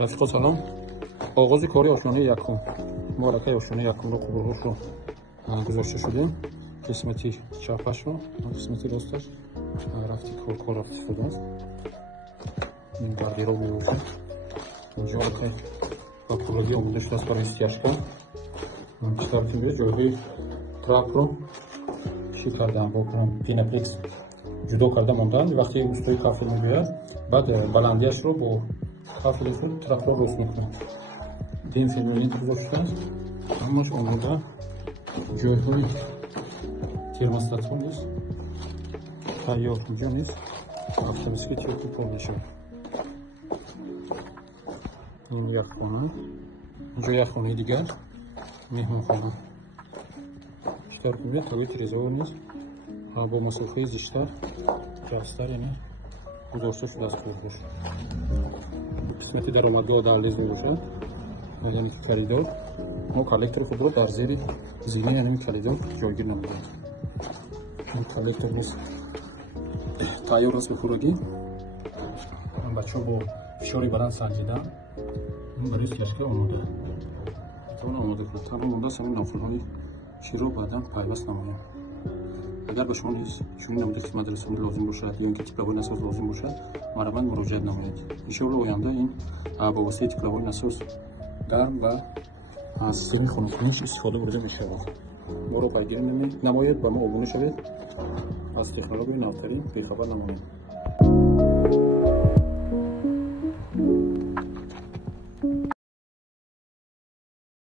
رفیقا سلام. آغاز کاری آشیانه یکم، مبارکه آشیانه یکم رو قبول‌هاش رو گذاشته شده. قسمتی چپش رو، قسمتی راستش رفتی کار رفتی شده است. این گردیرو میوشه اینجا که با پولادی آموده شده است برای استیاشکا. بیشتر تیمیه جلوی ترپ رو چی کردم با پینپلیکس جدا کرده موندن. وقتی اوستوی کافل میگوید بعد بلندیش رو با کافل خود ترپ رو روز میکنه. دیم فیلمونی گذاشته است. همش آموده جایهای ترماستات نیست. تیار اینجا نیست. افسانسکی چیکو پر میشه. این یک خانه. اینجا یک خانه دیگر. مهمان خانه. چطور کنید؟ توی رزرو نیست. با مسافه زیستر جاستر یعنی گذاشته شده است خودش. قسمتی درآمدگاه در لیز میباشد. یعنی کلیدار. ما کالکتور خود رو در زیر زینه یعنی کلیدار جایگیر نمیدیم. این کالکتور نیست. تایور است به خوراکی. بچه ها با فشاری بلند سنجیدن. این برای استیاشکا آماده. میتوان آماده کنید. تنها مونده است همین نافل‌های شیر رو بعدا پیوست نماییم. اگر به شما شومی نموده خدمت رسانی لازم باشد یا اینکه تیپلوهای نساز لازم باشد مرحبا مراجعه نمایید. انشاءالله آینده این با واسطه تیپلوهای نساز گرم و از سیم خونه‌کنش استفاده برده می‌شود. ما رو پیگیری نمایید و ما ابونه شوید. از تکنولوژی نوترین بی‌خبر نمانید.